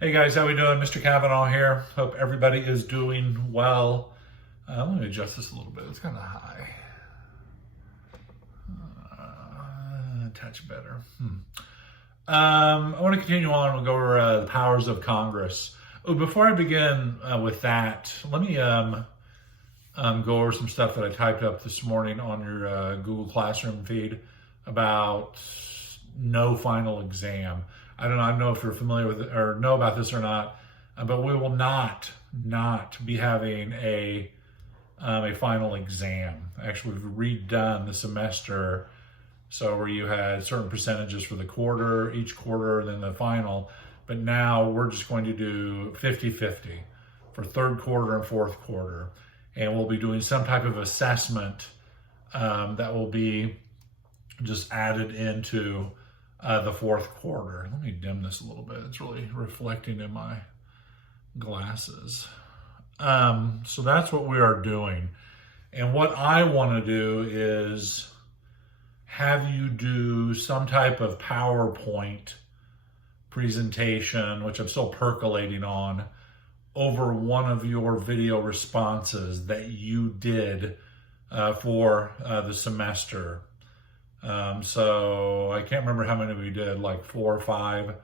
Hey guys, how we doing? Mr. Kavanaugh here. Hope everybody is doing well. Let me adjust this a little bit. It's kind of high. A touch better. I want to continue on. We'll go over the powers of Congress. Oh, before I begin with that, let me go over some stuff that I typed up this morning on your Google Classroom feed about no final exam. I don't know if you're familiar with it or know about this or not, but we will not be having a final exam. Actually, we've redone the semester, so where you had certain percentages for the quarter, each quarter, then the final. But now we're just going to do 50-50 for third quarter and fourth quarter. And we'll be doing some type of assessment that will be just added into the fourth quarter. Let me dim this a little bit. It's really reflecting in my glasses. So that's what we are doing. And what I want to do is have you do some type of PowerPoint presentation, which I'm still percolating on, over one of your video responses that you did for the semester. So I can't remember how many we did, like 4 or 5.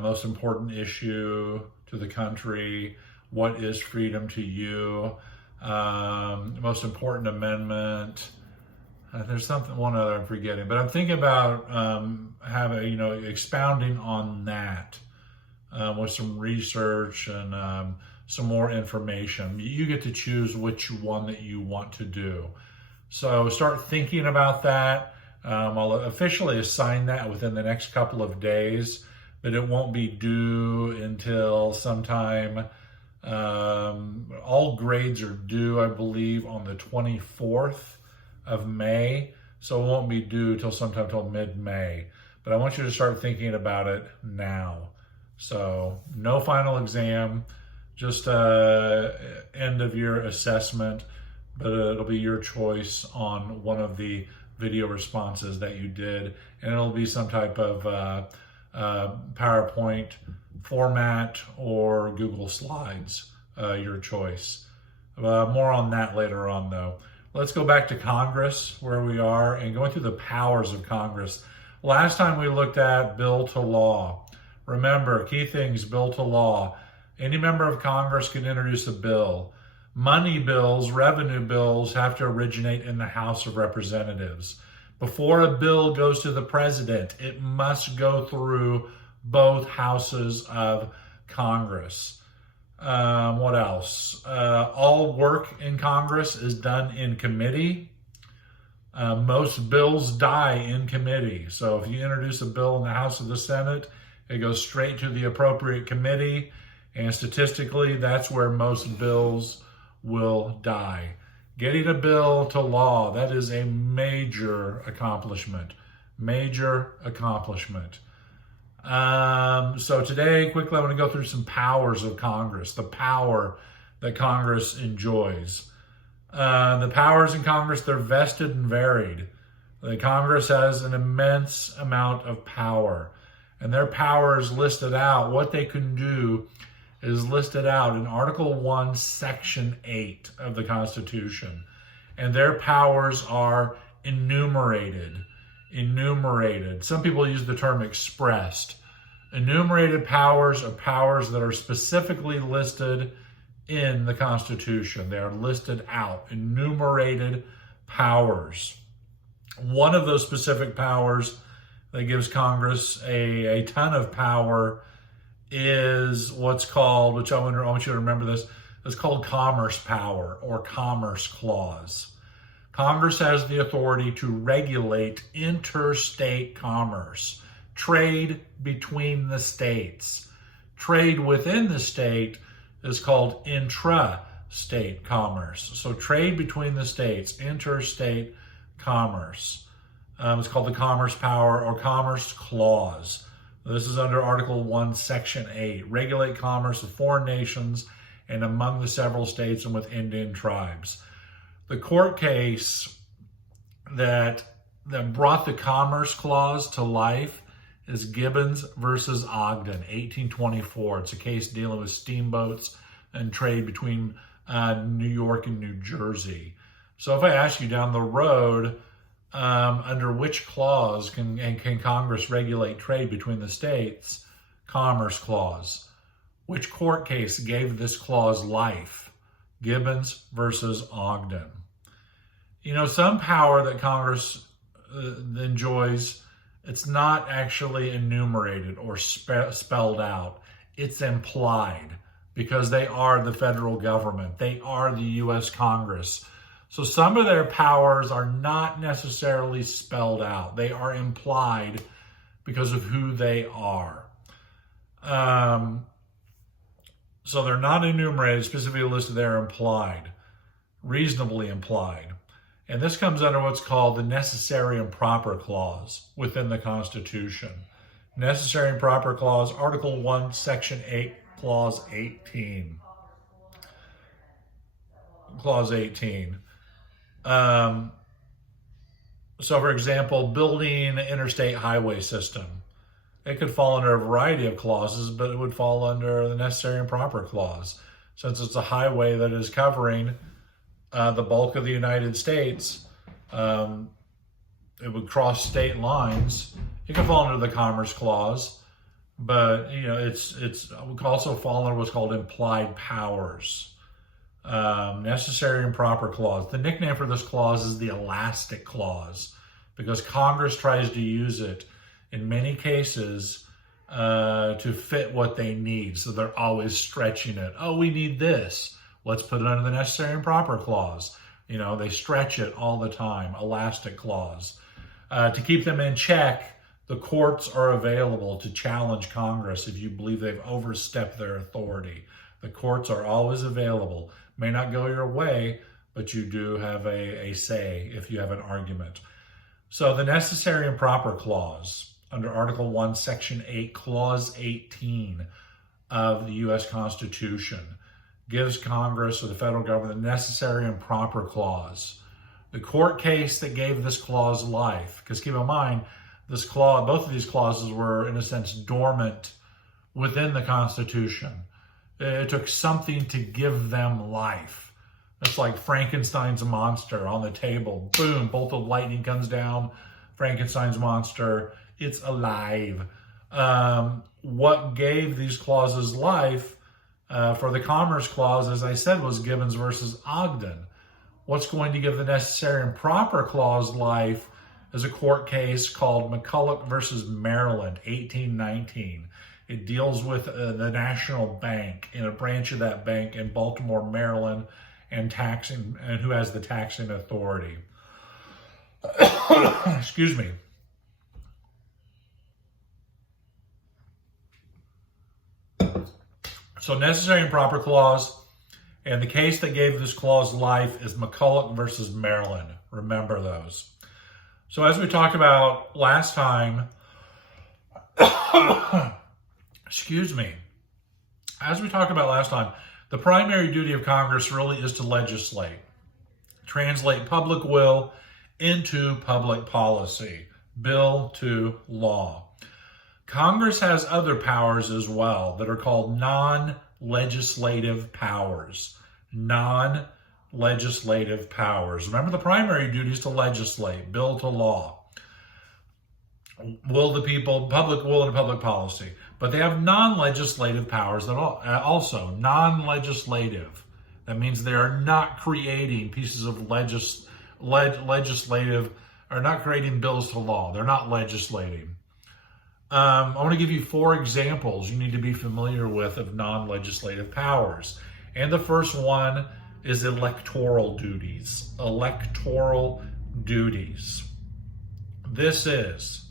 Most important issue to the country. What is freedom to you? Most important amendment. There's one other I'm forgetting, but I'm thinking about expounding on that with some research and some more information. You get to choose which one that you want to do. So start thinking about that. I'll officially assign that within the next couple of days, but it won't be due until sometime. All grades are due, I believe, on the 24th of May, so it won't be due till sometime till mid-May. But I want you to start thinking about it now. So no final exam, just end of year assessment, but it'll be your choice on one of the video responses that you did, and it'll be some type of PowerPoint format or Google Slides, your choice. More on that later on though. Let's go back to Congress where we are and going through the powers of Congress. Last time we looked at bill to law. Remember, key things, bill to law. Any member of Congress can introduce a bill. Money bills, revenue bills have to originate in the House of Representatives. Before a bill goes to the president, it must go through both houses of Congress. What else? All work in Congress is done in committee. Most bills die in committee. So if you introduce a bill in the House of the Senate, it goes straight to the appropriate committee. And statistically, that's where most bills will die. Getting a bill to law, that is a major accomplishment. Major accomplishment. So today, quickly, I want to go through some powers of Congress, the power that Congress enjoys. The powers in Congress, they're vested and varied. The Congress has an immense amount of power, and their power is listed out. What they can do is listed out in Article 1, Section 8 of the Constitution. And their powers are enumerated. Some people use the term expressed. Enumerated powers are powers that are specifically listed in the Constitution. They are listed out, enumerated powers. One of those specific powers that gives Congress a ton of power is what's called, which I want you to remember this, it's called commerce power or commerce clause. Congress has the authority to regulate interstate commerce, trade between the states. Trade within the state is called intra-state commerce. So trade between the states, interstate commerce. It's called the commerce power or commerce clause. This is under Article 1, Section 8. Regulate commerce of foreign nations and among the several states and with Indian tribes. The court case that brought the Commerce Clause to life is Gibbons versus Ogden, 1824. It's a case dealing with steamboats and trade between New York and New Jersey. So if I ask you down the road, under which clause can Congress regulate trade between the states? Commerce Clause. Which court case gave this clause life? Gibbons versus Ogden. You know, some power that Congress enjoys, it's not actually enumerated or spelled out. It's implied because they are the federal government. They are the U.S. Congress. So some of their powers are not necessarily spelled out. They are implied because of who they are. So they're not enumerated, specifically listed, they're implied, reasonably implied. And this comes under what's called the Necessary and Proper Clause within the Constitution. Necessary and Proper Clause, Article 1, Section 8, Clause 18. Clause 18. So, for example, building an interstate highway system. It could fall under a variety of clauses, but it would fall under the Necessary and Proper Clause. Since it's a highway that is covering the bulk of the United States, it would cross state lines. It can fall under the Commerce Clause, but you know it would also fall under what's called implied powers. Necessary and Proper Clause. The nickname for this clause is the Elastic Clause because Congress tries to use it in many cases to fit what they need. So they're always stretching it. Oh, we need this. Let's put it under the Necessary and Proper Clause. You know, they stretch it all the time. Elastic Clause. To keep them in check, the courts are available to challenge Congress if you believe they've overstepped their authority. The courts are always available. May not go your way, but you do have a say if you have an argument. So the Necessary and Proper Clause under Article 1, Section 8, Clause 18 of the U.S. Constitution gives Congress or the federal government the Necessary and Proper Clause. The court case that gave this clause life, because keep in mind, this clause, both of these clauses were in a sense dormant within the Constitution. It took something to give them life. It's like Frankenstein's monster on the table. Boom, bolt of lightning comes down. Frankenstein's monster, it's alive. What gave these clauses life for the Commerce Clause, as I said, was Gibbons versus Ogden. What's going to give the Necessary and Proper Clause life is a court case called McCulloch versus Maryland, 1819. It deals with the National Bank and a branch of that bank in Baltimore, Maryland, and taxing, and who has the taxing authority. Excuse me. So Necessary and Proper Clause, and the case that gave this clause life is McCulloch versus Maryland. Remember those. So as we talked about last time, excuse me, as we talked about last time, the primary duty of Congress really is to legislate, translate public will into public policy, bill to law. Congress has other powers as well that are called non-legislative powers. Non-legislative powers. Remember, the primary duty is to legislate, bill to law. Will the people, public will and public policy. But they have non-legislative powers that also non-legislative. That means they are not creating pieces of legislative, or not creating bills to law. They're not legislating. I want to give you 4 examples you need to be familiar with of non-legislative powers. And the first one is electoral duties. Electoral duties. This is,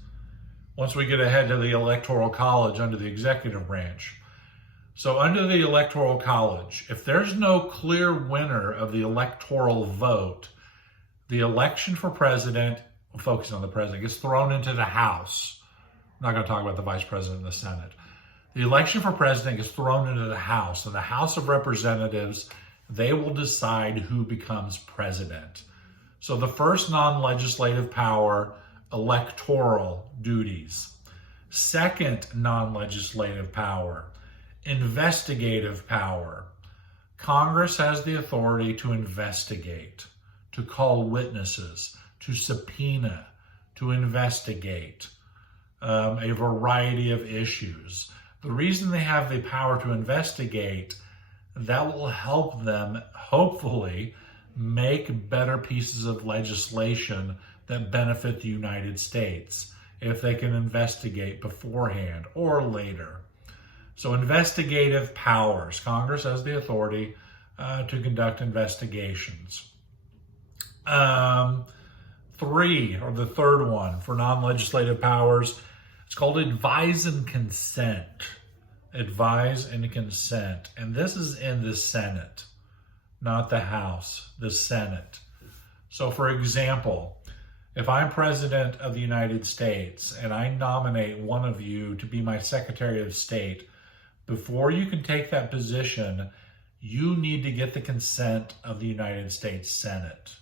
once we get ahead to the Electoral College under the executive branch. So under the Electoral College, if there's no clear winner of the electoral vote, the election for president, focusing on the president, gets thrown into the House. I'm not going to talk about the vice president and the Senate. The election for president gets thrown into the House, and the House of Representatives, they will decide who becomes president. So the first non-legislative power, electoral duties. Second non-legislative power, investigative power. Congress has the authority to investigate, to call witnesses, to subpoena, to investigate a variety of issues. The reason they have the power to investigate, that will help them, hopefully, make better pieces of legislation that benefit the United States if they can investigate beforehand or later. So investigative powers. Congress has the authority to conduct investigations. Three, or the third one for non-legislative powers, it's called advise and consent. Advise and consent. And this is in the Senate, not the House, the Senate. So for example, if I'm President of the United States and I nominate one of you to be my Secretary of State, before you can take that position, you need to get the consent of the United States Senate.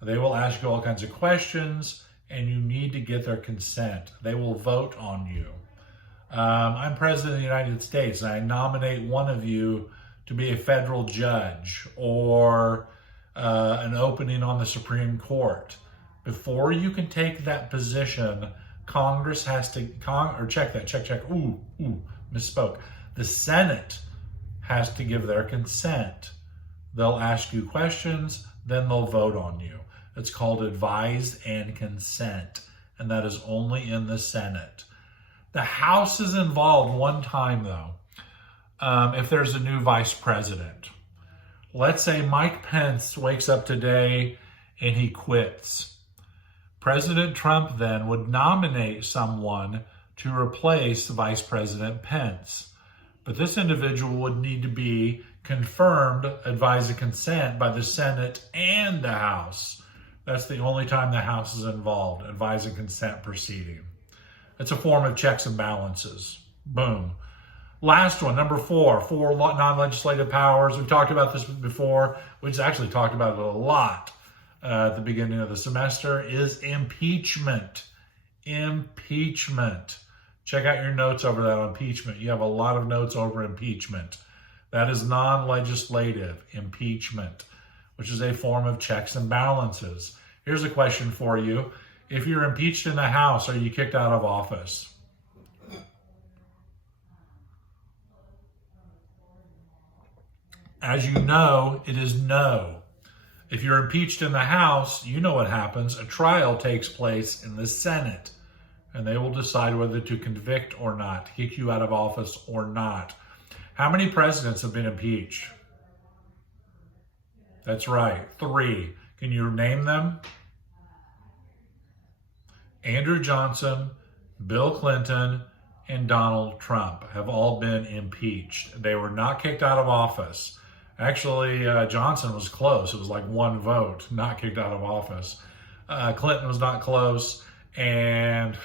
They will ask you all kinds of questions, and you need to get their consent. They will vote on you. I'm President of the United States, and I nominate one of you to be a federal judge or an opening on the Supreme Court. Before you can take that position, Congress has to, check, misspoke. The Senate has to give their consent. They'll ask you questions, then they'll vote on you. It's called advise and consent, and that is only in the Senate. The House is involved one time, though, if there's a new vice president. Let's say Mike Pence wakes up today and he quits. President Trump then would nominate someone to replace Vice President Pence. But this individual would need to be confirmed, advise and consent by the Senate and the House. That's the only time the House is involved, advise and consent proceeding. It's a form of checks and balances. Boom. Last one, number four non-legislative powers. We've talked about this before. We've actually talked about it a lot at the beginning of the semester, is impeachment. Impeachment. Check out your notes over that on impeachment. You have a lot of notes over impeachment. That is non-legislative, impeachment, which is a form of checks and balances. Here's a question for you. If you're impeached in the House, are you kicked out of office? As you know, it is no. If you're impeached in the House, you know what happens. A trial takes place in the Senate, and they will decide whether to convict or not, kick you out of office or not. How many presidents have been impeached? That's right, 3. Can you name them? Andrew Johnson, Bill Clinton, and Donald Trump have all been impeached. They were not kicked out of office. Actually, Johnson was close. It was like 1 vote, not kicked out of office. Clinton was not close, and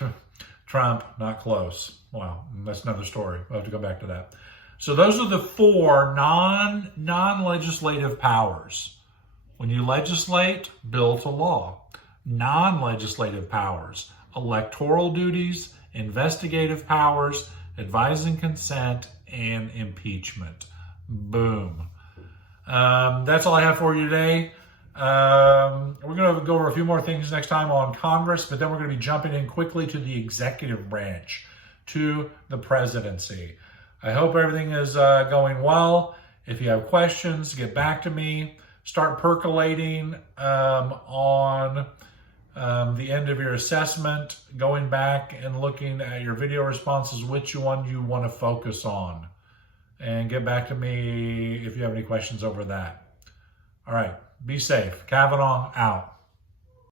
Trump, not close. Well, that's another story. We'll have to go back to that. So those are the 4 non-legislative powers. When you legislate, bill to law. Non-legislative powers, electoral duties, investigative powers, advise and consent, and impeachment. Boom. That's all I have for you today. We're going to go over a few more things next time on Congress, but then we're going to be jumping in quickly to the executive branch, to the presidency. I hope everything is going well. If you have questions, get back to me. Start percolating on the end of your assessment, going back and looking at your video responses, which one you want to focus on. And get back to me if you have any questions over that. All right, be safe. Kavanaugh out.